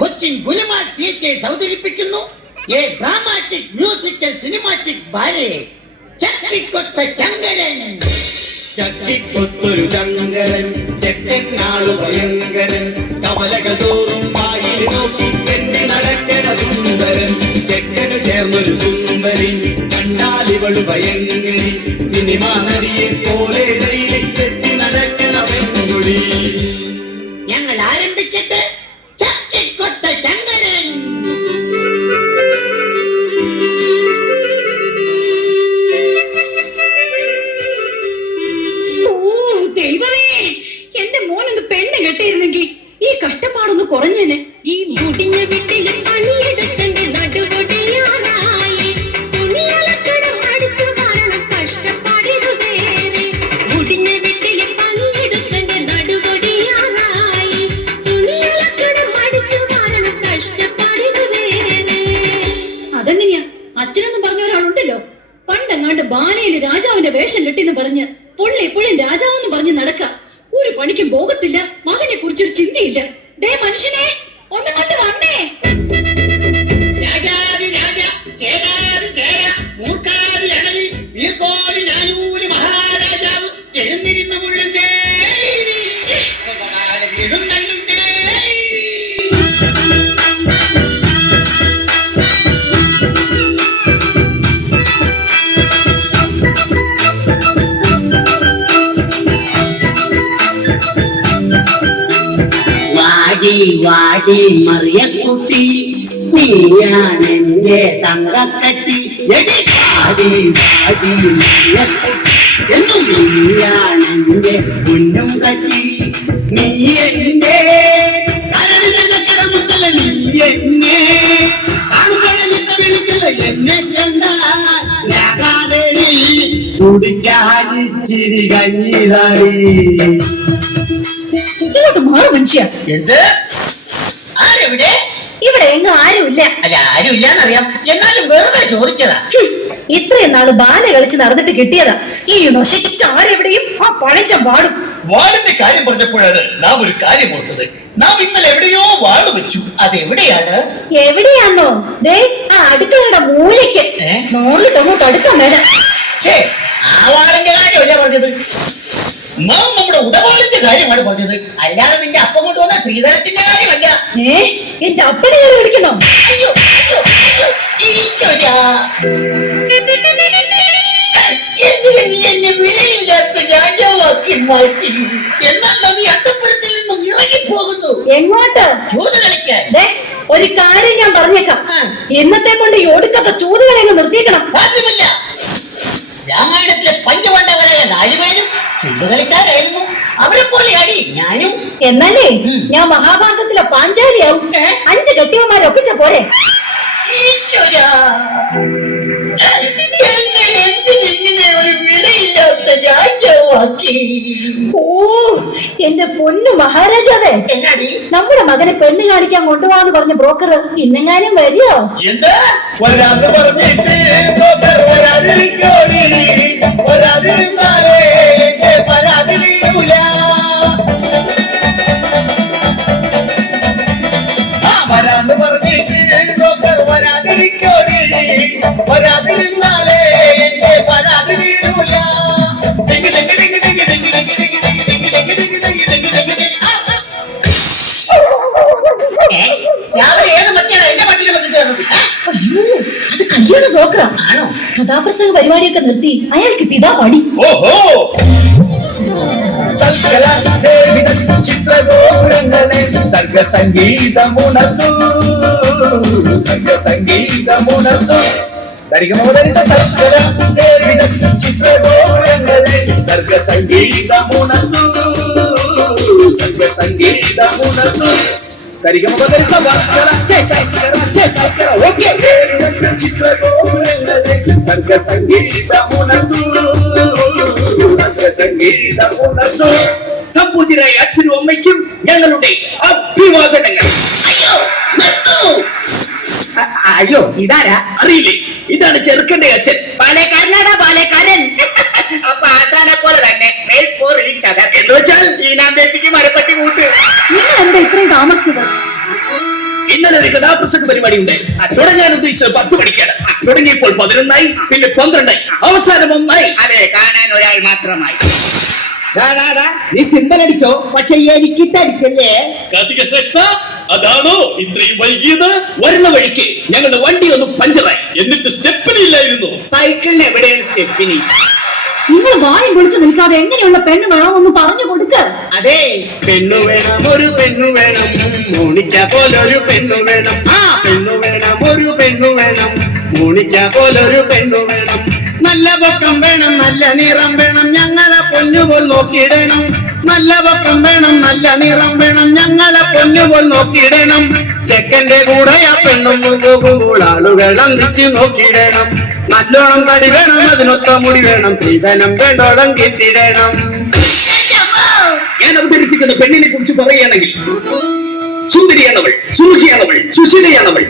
Cochin Gulumal theatres അവതരിപ്പിക്കുന്നു a dramatic musical cinematic ballet ചക്കിക്കൊത്ത ചങ്കരൻ. ചക്കിക്കൊത്തൊരു ചങ്കരൻ, ചെക്കനാളു ഭയങ്കരൻ, കവലകൾ തോറും വായിൽ നോക്കി എണ്ണി നടക്കണ സുന്ദരൻ. ചെക്കന് ചേർന്നൊരു സുന്ദരി, കണ്ടാലിവള് ഭയങ്കരി, സിനിമാ നടിയെ പോലെ ഡെയിലി ചെത്തി നടക്കണ പെൺകുടി. ഞങ്ങൾ ആരംഭിക്കട്ടെ. ചക്കിക്കൊത്ത ചങ്കരൻ. ദൈവമേ, എന്റെ മോനൊന്ന് പെണ്ണ് കെട്ടിയിരുന്നെങ്കിൽ ഈ കഷ്ടപ്പാടൊന്ന് കുറഞ്ഞേനെ. ഈ മുടിഞ്ഞ വീട്ടിലെ പണിയെടുക്കണ്ട നടുപൊടിയാനായി, തുണിയലക്കടം അടിച്ചു കാരണം കഷ്ടപ്പാടിത് വേറെ. മുടിഞ്ഞ വീട്ടിലെ പണിയെടുക്കണ്ട നടുപൊടിയാനായി, തുണിയലക്കടം അടിച്ചു കാരണം കഷ്ടപ്പാടിത് വേറെ. അതെങ്ങനെയാ? അച്ഛനെന്ന് പറഞ്ഞ ഒരാളുണ്ടല്ലോ, പണ്ടെങ്ങാണ്ട് ബാലയില് രാജാവിന്റെ വേഷം കെട്ടിന്ന് പറഞ്ഞ് പുള്ളി എപ്പോഴും രാജാവെന്ന് പറഞ്ഞ് നടക്ക. ഒരു പണിക്കും പോകത്തില്ല, മകനെ കുറിച്ചൊരു ചിന്തയില്ല. ഡേ മനുഷ്യനെ, ഒന്ന് കണ്ടു വന്നേ. രാജാതി രാജ, ചേരാതി ചേര, മൂർഖാതി അണലി, നീർക്കോലി നാനൂരി മഹാരാജാവ് എഴുന്നിരുന്ന മുള്ളന്റെ എഴുന്നള്ളുണ്ടേ. വാടി വാടി മറിയക്കുട്ടി, നീയാണെന്റെ തങ്കക്കട്ടി. എടി വാടി വാടി മറിയക്കുട്ടി, എന്നും നീയാണെന്റെ പൊന്നും കട്ടി. നീ എന്റെ കരമുത്തല, നീ എന്നെ കാണുമ്പോഴെ വിളിക്കല. എന്നെ കണ്ടാകാതെടി കുടിക്കാതിച്ചിരി കഞ്ഞിതാടി. ഇങ്ങോട്ട് മാറും മനുഷ്യ. എന്ത്? ആരെവിടെ? ഇവിടെ എങ്ങും ആരുമില്ല. അല്ല, ആരുമില്ലാന്നറിയാം, എന്നാലും വെറുതെ ചോദിച്ചതാ. ഇത്രയും നാള് ബാല കളിച്ച് നടന്നിട്ട് കിട്ടിയതാ. ഈ നശിച്ച ആരെവിടെയും ആ പഴച്ച പാടും. വാളിന്റെ കാര്യം പറഞ്ഞപ്പോഴാണ് നാം ഒരു കാര്യം ഓർത്തത്. നാം ഇന്നലെ എവിടെയോ വാള് വെച്ചു. അതെവിടെയാണ്? എവിടെയാണോ? ദേ ആ അടുക്കളയുടെ മൂലയ്ക്ക്. 100 ടൊമാറ്റോ അടുക്കാൻ മേല. ആ വാളിന്റെ കാര്യമല്ല പറഞ്ഞത്, നാം നമ്മുടെ ഉടവാളിന്റെ കാര്യമാണ് പറഞ്ഞത്. അല്ലാതെ നിന്റെ അപ്പം കൊണ്ടുവന്ന ശ്രീധരത്തിന്റെ കാര്യമല്ല. എന്റെ അപ്പനെ കയറി വിളിക്കുന്നോ? അയ്യോ അയ്യോ അയ്യോ, ഈശ്വരാ. എന്തിനാ നീ എന്നെ വിലയില്ലാത്ത രാജാവാക്കി മാറ്റി? എന്നാൽ നീ അന്തപുരത്തിൽ നിന്നും ഇറങ്ങിപ്പോകുന്നു. എങ്ങോട്ട്? ചൂത് കളിക്കാൻ. ഒരു കാര്യം ഞാൻ പറഞ്ഞേക്കാം, ഇന്നത്തെ കൊണ്ട് ഈ ഒടുക്കത്തെ ചൂതുകളെ നിർത്തിക്കണം. സാധ്യമല്ല. രാമായണത്തിലെ പഞ്ചപാണ്ഡവരായ 4 പേരും ചുണ്ടുകളിക്കാരായിരുന്നു. അവരെ പോലെ അടി ഞാനും. എന്നാലേ ഞാൻ മഹാഭാരതത്തിലെ പാഞ്ചാലിയാവും. 5 കെട്ടിയന്മാരെ ഒപ്പിച്ച പോരെ. ഈശ്വരാ, എന്തിനെ ഒരു വിലയില്ലാത്ത രാജാവാക്കി? ഓ എന്റെ പൊന്നു മഹാരാജാവേ, എന്നാടി നമ്മുടെ മകനെ പെണ്ണ് കാണിക്കാൻ കൊണ്ടുപോവാന്ന് പറഞ്ഞ ബ്രോക്കർ ഇന്നെങ്ങാനും വരിയോ? എന്താ വരാതെ പറഞ്ഞിട്ട് ബ്രോക്കർ വരാതിരിക്കോടി, വരാതിരുന്നാലേ എന്റെ പരാതി തീരൂല. വരാന്ന് പറഞ്ഞിട്ട് ബ്രോക്കർ വരാതിരിക്കോടി, വരാതിരുന്നാലേ എന്റെ പരാതി തീരൂല. രാവിലെ ഏത് പറ്റിയാണ് എന്റെ പട്ടിനെ വന്നിട്ട്? അയ്യോ, അത് കല്യാണ ബ്രോക്കറാ. ആണോ? കഥാപ്രസംഗ പരിപാടിയൊക്കെ നിർത്തി അയാൾക്ക് പിതാ പാടി. ഓഹോ, ചിത്രഗോപുരങ്ങളെ സർഗസംഗീതമുണർന്നു, സർഗസംഗീതമുണർന്നു. ചിത്രഗോപുരങ്ങളെ സർഗസംഗീതമുണർന്നു, സർഗസംഗീതമുണർന്നു. സംപൂജ്യരായ അച്ഛനും അമ്മയ്ക്കും ഞങ്ങളുടെ അഭിവാദനങ്ങൾ. അയ്യോ, ഇതാരാ? അറിയില്ലേ? ഇതാണ് ചെറുക്കന്റെ അച്ഛൻ. പാലേക്കാരനാടാ, പാലേക്കാരൻ. അപ്പൊ ആശാനെ പോലെ തന്നെ എന്ന് വെച്ചാൽ ഈനാമ്പേച്ചിക്ക് മരപ്പട്ടി കൂട്ട്. നിങ്ങൾ എന്താ ഇത്രയും താമസിച്ചത്? കഥാപ്രസംഗ പരിപാടിയുണ്ട്. തുടങ്ങാൻ ഉദ്ദേശിച്ചത് 10 മണിക്കാണ്. തുടങ്ങിയപ്പോൾ 11 പിന്നെ 12 അവസാനം 1. അതെ, കാണാൻ ഒരാൾ മാത്രമായി. നീ സിമ്പൽ അടിച്ചോ, പക്ഷെ എനിക്കിട്ട് അടിക്കല്ലേ. കാർത്തിക ശ്രേഷ്ഠ, അതാണോ ഇത്രയും വൈകിയത്? വരുന്ന വഴിക്ക് ഞങ്ങളുടെ വണ്ടി ഒന്ന് പഞ്ചറായി. എന്നിട്ട് സ്റ്റെപ്പിനി ഇല്ലായിരുന്നു. സൈക്കിളിന് എവിടെയാണ് സ്റ്റെപ്പിനി? നിങ്ങൾ വായും പൊളിച്ചു നിൽക്കാതെ എങ്ങനെയുള്ള പെണ്ണ് വേണമെന്ന് പറഞ്ഞു കൊടുക്ക. അതെ, പെണ്ണു വേണം, ഒരു പെണ്ണു വേണം, മോണിക്ക പോലൊരു പെണ്ണു വേണം. ആ പെണ്ണു വേണം, ഒരു പെണ്ണു വേണം, മോണിക്ക പോലൊരു പെണ്ണു വേണം. നല്ല പൊക്കം വേണം, നല്ല നിറം വേണം, ഞങ്ങളെ പൊന്നുപോൽ നോക്കിയിടണം. നല്ല പൊക്കം വേണം, നല്ല നിറം വേണം, ഞങ്ങളെ പൊന്നുപോൽ നോക്കിയിടണം. ചെക്കന്റെ കൂടെ ആ പെണ്ണൊന്നു പോകുമ്പോൾ ആളുകൾ അന്തിച്ച് നോക്കിയിടണം. നല്ലോണം തടി വേണം, അതിനൊത്ത മുടി വേണം, സ്ത്രീധനം വേണ്ടോളം കിട്ടിയിടണം. ഞാൻ അവതരിപ്പിക്കുന്ന പെണ്ണിനെ കുറിച്ച് പറയുകയാണെങ്കിൽ സുന്ദരിയാണവൾ, സുമുഖിയാണവൾ, സുശീലയാണവൾ,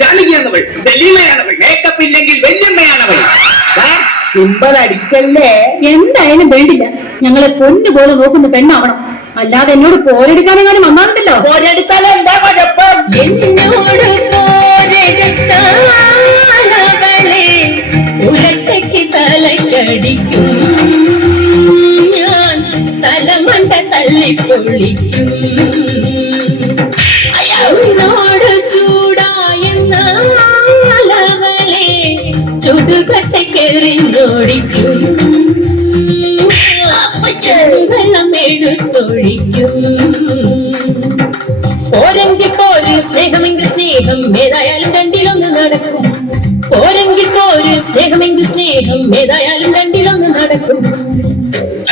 ജാനകിയാണവൾ, ദലീലയാണവൾ, മേക്കപ്പ് ഇല്ലെങ്കിൽ വല്യമ്മയാണവൾ. സിമ്പൽ അടിക്കല്ലേ. എന്തായാലും വേണ്ടില്ല, ഞങ്ങളെ പൊന്നുപോലെ നോക്കുന്ന പെണ്ണാവണം. അല്ലാതെ എന്നോട് പോരെടുക്കാനെങ്ങാനും വന്നാലുണ്ടല്ലോ. പോരെടുത്താലും എന്താ കുഴപ്പം? എന്നോട് പോരെടുത്താലവളെ ഉലക്കയ്ക്ക് തലക്കടിക്കും, ഞാൻ തലമണ്ട തല്ലിപ്പൊളിക്കും. എന്നോട് ചൂടായെന്നാലവളെ ചുടുകട്ടക്കെറിഞ്ഞൊഴിക്കും, വെള്ളം എടുത്തൊഴിക്കും. പോരെങ്കിൽ പോര്, സ്നേഹമെങ്കിൽ സ്നേഹം, ഏതായാലും രണ്ടിലൊന്ന് നടക്കും. പോരെങ്കിൽ പോര്, സ്നേഹമെങ്കിൽ സ്നേഹം, ഏതായാലും രണ്ടിലൊന്ന് നടക്കും.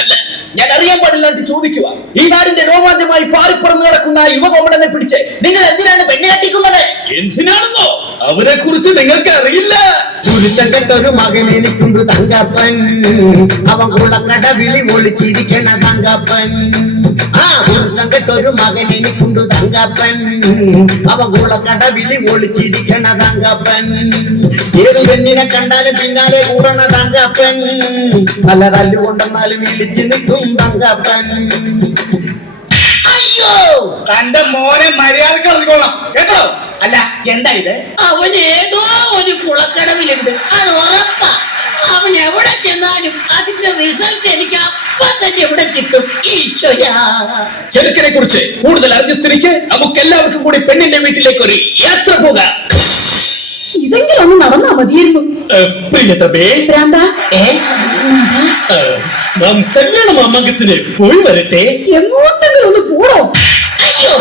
അല്ല, ഞാൻ അറിയാൻ പാടില്ലാണ്ട് ചോദിക്കുക. ഈ നാടിന്റെ രോമാഞ്ചമായി പാറിപ്പറന്ന് നടക്കുന്ന യുവകോമളനെ പിടിച്ച് നിങ്ങൾ എന്തിനാണ് പെണ്ണ് കെട്ടിക്കുന്നത്? എന്തിനാണെന്നോ അവരെ കുറിച്ച് നിങ്ങൾക്ക് അറിയില്ല. കുരുത്തം കെട്ടൊരു മകൻ എനിക്കുണ്ട് തങ്കപ്പൻ, അവൻ കുളക്കട വിളി ഒളിച്ചിരിക്കണ തങ്കപ്പൻ. ആ കുരുത്തം കെട്ടൊരു മകൻ എനിക്കുണ്ട് തങ്കപ്പൻ, അവൻ കുളക്കട വിളി ഒളിച്ചിരിക്കണ തങ്കപ്പൻ. ഏത് പെണ്ണിനെ കണ്ടാലും പിന്നാലെ കൂടണ തങ്കപ്പൻ, നല്ല തല്ലുകൊണ്ടെന്നാലും വിളിച്ചു നിൽക്കും തങ്കപ്പൻ. അയ്യോ, തന്റെ മോനെ മര്യാദക്ക് കളഞ്ഞിക്കൊള്ളാം കേട്ടോ. അല്ല എന്താ ഇത്? അവൻ ഏതോ ഒരു കുളക്കടവിലുണ്ട്, അത് ഉറപ്പാ. അവൻ എവിടെ ചെന്നാലും അതിന്റെ റിസൾട്ട് എനിക്ക് അപ്പൊ തന്നെ ഇവിടെ കിട്ടും. ഈശ്വര, ചെറുക്കനെ കുറിച്ച് കൂടുതൽ അറിഞ്ഞ സ്ഥിതിക്ക് നമുക്ക് എല്ലാവർക്കും കൂടി പെണ്ണിന്റെ വീട്ടിലേക്ക് ഒരു യാത്ര പോകാം. ഇതെങ്കിലും ഒന്ന് നടന്നാ മതിയായിരുന്നു. പ്രിയതമേ, ഭ്രാന്താ, നാം കല്യാണ മാമാങ്കത്തിന് പോയി വരട്ടെ. എങ്ങോട്ടെങ്കിലും ഒന്ന് പോടോ. അയ്യോ,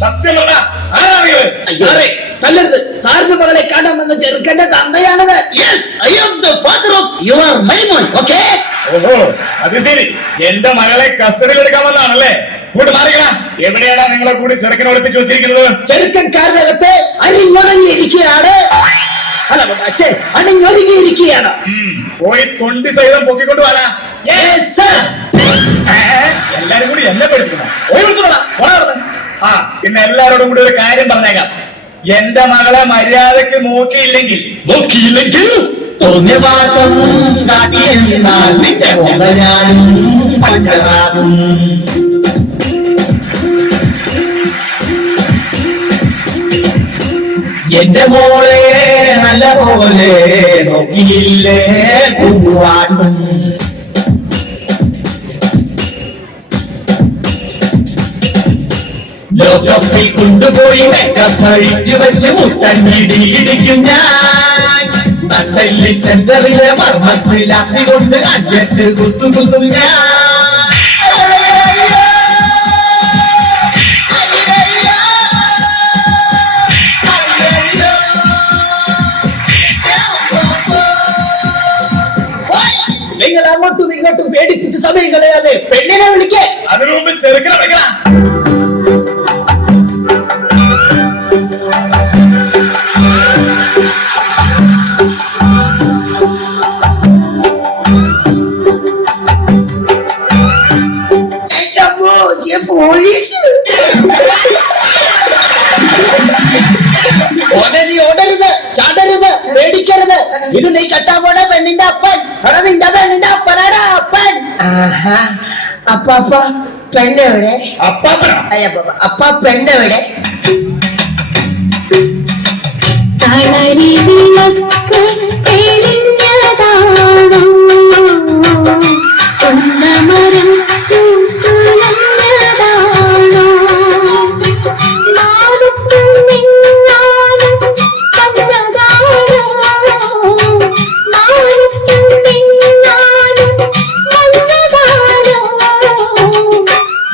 സത്യമല്ല, ആരാണ് സാറേ, തല്ലരുത്. സാറിന്റെ മകളെ കാണാൻ വന്ന ചെറുക്കന്റെ തന്തയാണത്. I am the father of your Maimon, okay? ഓഹോ, അത് ശരി. എന്റെ മകളെ കസ്റ്റഡിയിൽ എടുക്കാൻ വന്നാണല്ലേ? ഇങ്ങോട്ട് മാറിക്കണ. എവിടെയാണ് നിങ്ങളെ കൂടി ചെറുക്കനെ ഒളിപ്പിച്ചു വെച്ചിരിക്കുന്നത്? ചെറുക്കൻ കാറിനകത്ത് അണിഞ്ഞൊടങ്ങിയിരിക്കുകയാണ്. അല്ല അച്ഛേ, അണിഞ്ഞൊരുങ്ങിയിരിക്കുകയാണ്. പോയി തൊണ്ടി സഹിതം പൊക്കിക്കൊണ്ട് വരാ. Yes, sir. എല്ലാരും കൂടി എന്നെ പഠിപ്പിക്കണം. ആ, പിന്നെ എല്ലാരോടും കൂടി ഒരു കാര്യം പറഞ്ഞേക്കാം. എന്റെ മകളെ മര്യാദക്ക് നോക്കിയില്ലെങ്കിൽ തോന്നിയവാസം കാട്ടിയെന്നാൽ നിന്റെ കൊണ്ട ഞാനും പഞ്ചസാരും. എന്റെ മോളെ നല്ല പോലെ നോക്കിയില്ലേ പൂവാട്ടും. ലോകപ്പിൽ കൊണ്ടുപോയി മേക്കപ്പ് അഴിച്ചു വെച്ച് മുട്ടന്നിടിയിരിക്കും ഞാൻ. നട്ടല്ലി സെന്ററിലെ മർമ്മത്തിലാക്കി കൊണ്ട് അഞ്ചെട്ട് കുത്തുകുത്തും ഞാൻ. നിങ്ങൾ അങ്ങോട്ടും ഇങ്ങോട്ടും പേടിപ്പിച്ച് സമയം കളയാതെ പെണ്ണിനെ വിളിക്കേ. അതിനു മുമ്പ് ചെറുക്കനെ വിളിക്കണം. പോലീസ് ഓനെ നീ ഓടരുത്, ചാടരുത്, പേടിക്കരുത്. ഇത് നീ കെട്ടാൻ പോണ പെണ്ണിന്റെ അപ്പൻ. എടാ നിന്റെ പെണ്ണിന്റെ അപ്പനാടാ അപ്പൻ. അപ്പാപ്പ പെണ്ണെവിടെ? അപ്പാപ്പനോ? അപ്പ പെണ്ണെവിടെ? തളരി വിളക്ക് തെളിഞ്ഞതാണോ കൊന്നമരം തുലഞ്ഞതാണോ മാറുത്തും നിന്നാലും കണ്ടതാണോ മാറുത്തും നിന്നാലും കണ്ടതാണോ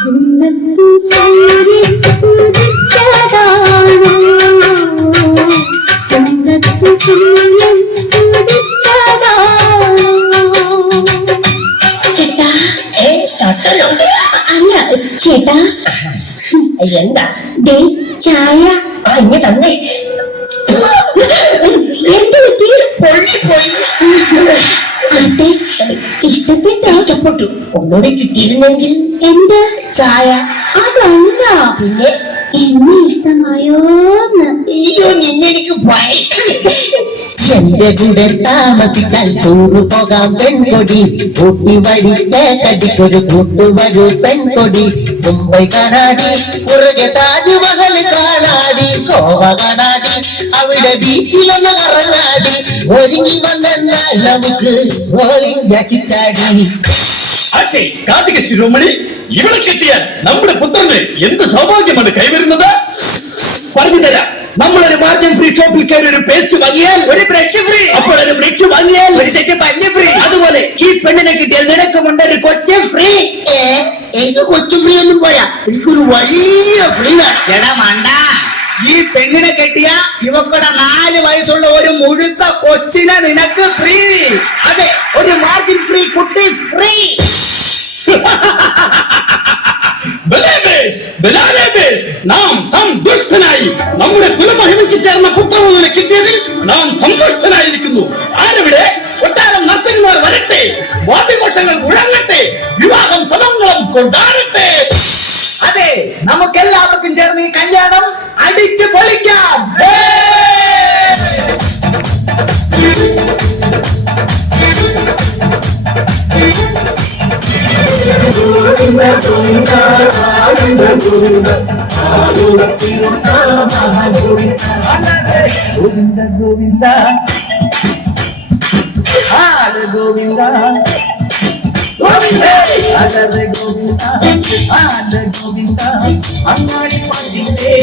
ഉന്നത്തു സൂര്യൻ ഉദിച്ചതാണോ ഉന്നത്തു സൂര്യൻ ഉദിച്ചതാണോ ചേട്ടാ ചട്ടനോ? അല്ല ചേട്ടാ എന്താ? ദേ ചായ ഇങ്ങ തന്നെ. എന്ത് പറ്റി പൊള്ളിപ്പോയി. അതെ ഇഷ്ടപ്പെട്ടോ? ഇഷ്ടപ്പെട്ടു. ഒന്നുകൂടി കിട്ടിയിരുന്നെങ്കിൽ. എന്താ ചായ. അതല്ല പിന്നെ എന്നെ ഇഷ്ടമായോന്ന്. അയ്യോ നിന്നെ എനിക്ക് എന്റെ കൂടെ താമസിക്കാൻ ടൂറ് പോകാം പെൺകൊടി. ഊട്ടി വഴിത്തെ കടിക്കൊരു കൂട്ടുവരൂ പെൺകൊടി. മുംബൈ കാണാടി, പുറകെ താജ്മഹൽ കാണാടി, ഗോവ കാണാടി, അവിടെ ബീച്ചിലൊന്ന് കറങ്ങാടി. ഒരുങ്ങി വന്നാൽ നമുക്ക് ചുറ്റാടി. അതെ കാർത്തിക ശിരോമണി, ഇവളെ കിട്ടിയാൽ നമ്മുടെ പുത്രന് എന്ത് സൗഭാഗ്യമാണ് കൈവരുന്നത്. പറഞ്ഞു തരാം. നമ്മളൊരു മാർജിൻ ഫ്രീ ഷോപ്പിൽ കയറി ഒരു പേസ്റ്റ് വാങ്ങിയാൽ ഒരു ബ്രഷ് ഫ്രീ. അപ്പോൾ ഒരു ബ്രഷ് വാങ്ങിയാൽ ഒരു സെറ്റ് പല്ല് ഫ്രീ. അതുപോലെ ഈ പെണ്ണിനെ കിട്ടിയാൽ നിനക്കുമുണ്ട് ഒരു കൊച്ചു ഫ്രീ. എനിക്ക് കൊച്ചു ഫ്രീ ഒന്നും പോരാ, എനിക്കൊരു വലിയ ഫ്രീ വേണം. എടാ മണ്ട, ഈ പെണ്ണിനെ കെട്ടിയ ഇവക്കൂടെ 4 വയസ്സുള്ള ഒരു മുഴുത്ത കൊച്ചിനെ നിനക്ക് ഫ്രീ. അതെ, ഒരു മാർജിൻ ഫ്രീ കുട്ടി ഫ്രീ. നാം സന്തുഷ്ടനായി. നമ്മുടെ കുലമഹിമയ്ക്ക് ചേർന്ന പുത്രനെ കിട്ടിയതിൽ നാം സന്തുഷ്ടനായിരിക്കുന്നു. ആരവിടെ? കൊട്ടാരം നർത്തന്മാർ വരട്ടെ, വാദ്യഘോഷങ്ങൾ മുഴങ്ങട്ടെ, വിവാഹം സമങ്ങളും കൊണ്ടാടട്ടെ. അതെ, നമുക്കെല്ലാവർക്കും ചേർന്ന് ഈ കല്യാണം അടിച്ച് പൊളിക്കാം. ഗോവിന്ദ ഗോവിന്ദ ഹാല ഗോവിന്ദ ഗോവിന്ദ ഹര ഗോവിന്ദ ഹാല ഗോവിന്ദ അങ്ങാടി പതിലേ